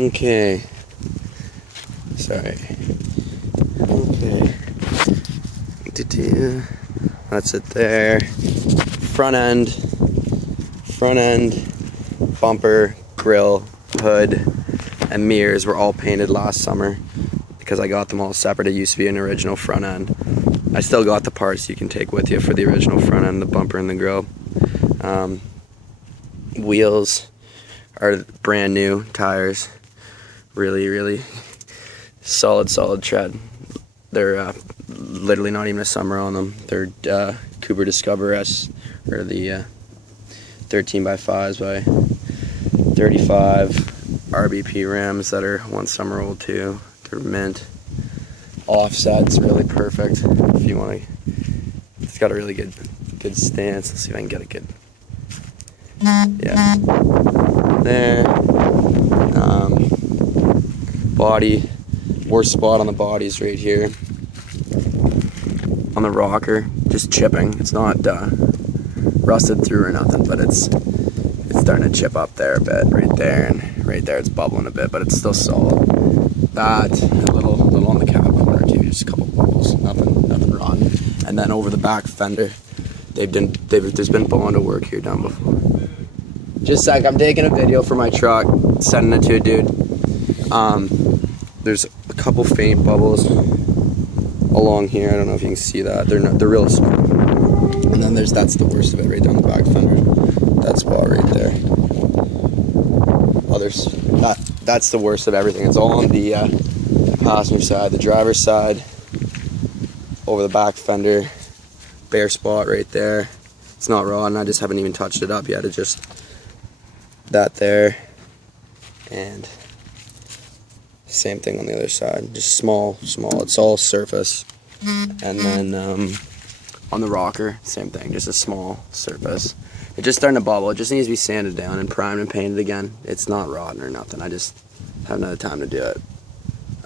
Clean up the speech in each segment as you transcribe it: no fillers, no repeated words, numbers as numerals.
Okay. Sorry. Okay. That's it there. Front end, bumper, grill, hood, and mirrors were all painted last summer because I got them all separate. It used to be an original front end. I still got the parts you can take with you for the original front end, the bumper and the grill. Wheels are brand new, tires, really solid tread. They're literally not even a summer on them. They're Cooper Discover S, or the 13x5s by 35 RBP rims that are 1 summer old too. They're mint. Offset's really perfect if you want to. It's got a really good stance. Let's see if I can get a good. Yeah. There. Body. Worst spot on the body is right here. On the rocker, just chipping. It's not rusted through or nothing, but it's starting to chip up there a bit, right there, and right there it's bubbling a bit, but it's still solid. That, a little on the cab corner too, just a couple bubbles, nothing rotten. And then over the back fender, there's been Bondo work here done before. Just a sec, I'm taking a video for my truck, sending it to a dude. There's a couple faint bubbles along here. I don't know if you can see that. They're real small. And then that's the worst of it right down the back fender. That spot right there. That's the worst of everything. It's all on the passenger side, the driver's side, over the back fender, bare spot right there. It's not rotten. I just haven't even touched it up yet. It's just that there, and same thing on the other side. Just small. It's all surface. And then on the rocker, same thing. Just a small surface. It's just starting to bubble. It just needs to be sanded down and primed and painted again. It's not rotten or nothing. I just haven't had time to do it.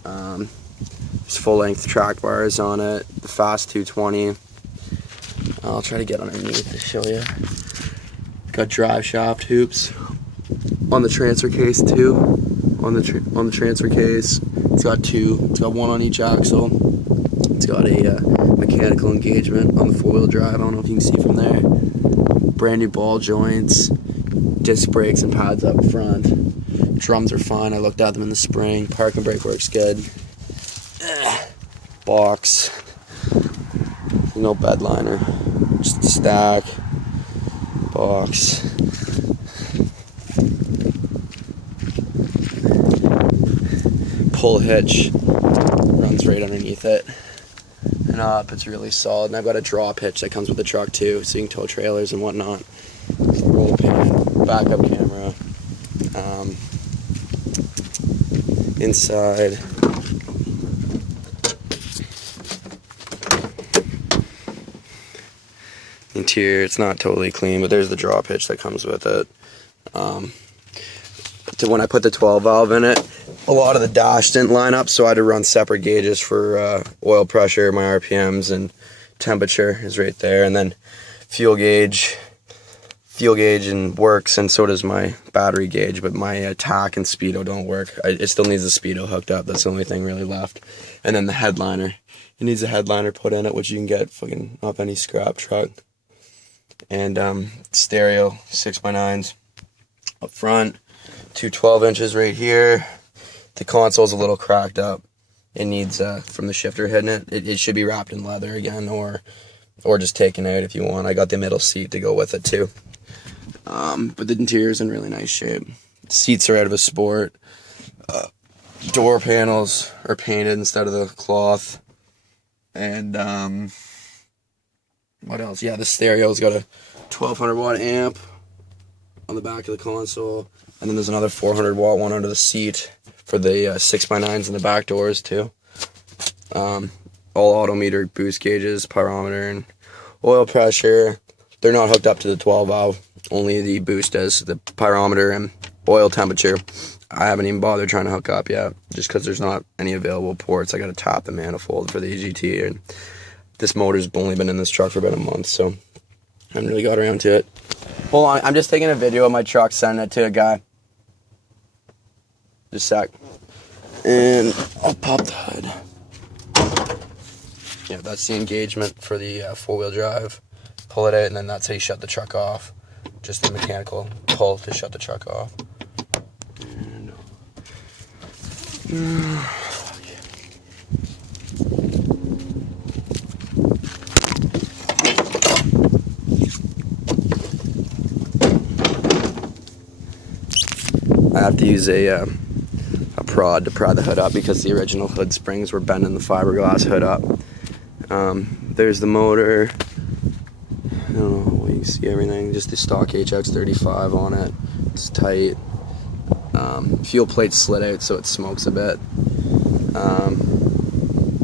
There's full-length track bars on it. The Fast 220. I'll try to get underneath to show you. Got drive shaft hoops on the transfer case too. On the transfer case, it's got two. It's got one on each axle. It's got a mechanical engagement on the 4-wheel drive. I don't know if you can see from there. Brand new ball joints, disc brakes and pads up front. Drums are fine. I looked at them in the spring. Parking brake works good. Box. No bed liner. Just a stack. Box. Pull hitch runs right underneath it and up. It's really solid, and I've got a drop hitch that comes with the truck too, so you can tow trailers and whatnot. Roll pan, backup camera. Inside, interior, it's not totally clean, but there's the drop hitch that comes with it. When I put the 12 valve in it, a lot of the dash didn't line up, so I had to run separate gauges for oil pressure. My RPMs and temperature is right there, and then fuel gauge and works, and so does my battery gauge, but my tack and speedo don't work. It still needs the speedo hooked up. That's the only thing really left. And then the headliner, it needs a headliner put in it, which you can get fucking off any scrap truck. And stereo 6x9s up front, two 12 inches right here. The console's a little cracked up. It needs, from the shifter hitting it, it should be wrapped in leather again, or just taken out if you want. I got the middle seat to go with it too. But the interior's in really nice shape. Seats are out of a Sport. Door panels are painted instead of the cloth. And what else? Yeah, the stereo's got a 1200 watt amp on the back of the console. And then there's another 400 watt one under the seat for the 6x9s in the back doors too. All auto meter boost gauges, pyrometer, and oil pressure. They're not hooked up to the 12 valve. Only the boost is. The pyrometer and oil temperature, I haven't even bothered trying to hook up yet, just because there's not any available ports. I got to tap the manifold for the AGT, and this motor's only been in this truck for about a month, so I haven't really got around to it. Hold on, I'm just taking a video of my truck, sending it to a guy. Just a sec. And I'll pop the hood. Yeah, that's the engagement for the four-wheel drive. Pull it out, and then that's how you shut the truck off. Just the mechanical pull to shut the truck off. And, I have to use a prod to pry the hood up because the original hood springs were bending the fiberglass hood up. There's the motor. I don't know, you can see everything. Just the stock HX35 on it. It's tight. Fuel plate slid out so it smokes a bit.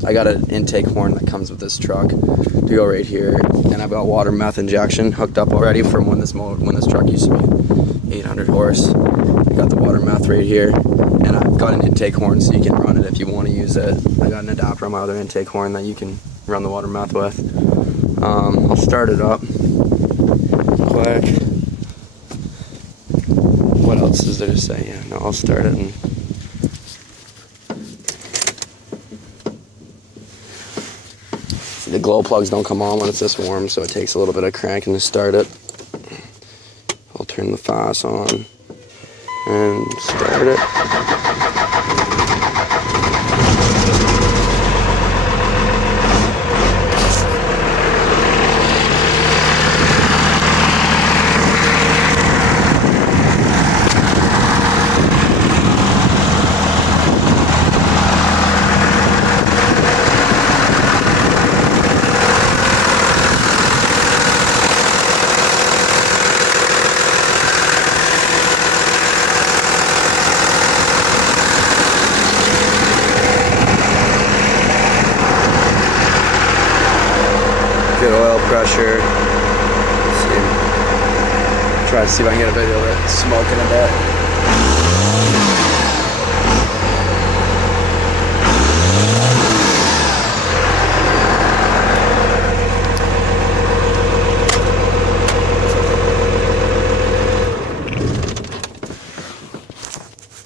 I got an intake horn that comes with this truck to go right here, and I've got water meth injection hooked up already from when this truck used to be 800 horse. I got the water meth right here, and I've got an intake horn so you can run it if you want to use it. I got an adapter on my other intake horn that you can run the water meth with. I'll start it up quick. What else is there to say? Yeah, no, I'll start it. And the glow plugs don't come on when it's this warm, so it takes a little bit of cranking to start it. I'll turn the fast on and start it. Good oil pressure. Try to see if I can get a video of it smoking a bit.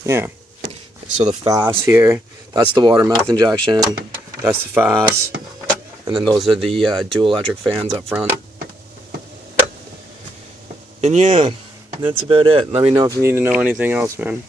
Yeah. So the fast here, that's the water meth injection. That's the fast. And then those are the dual electric fans up front. And yeah, that's about it. Let me know if you need to know anything else, man.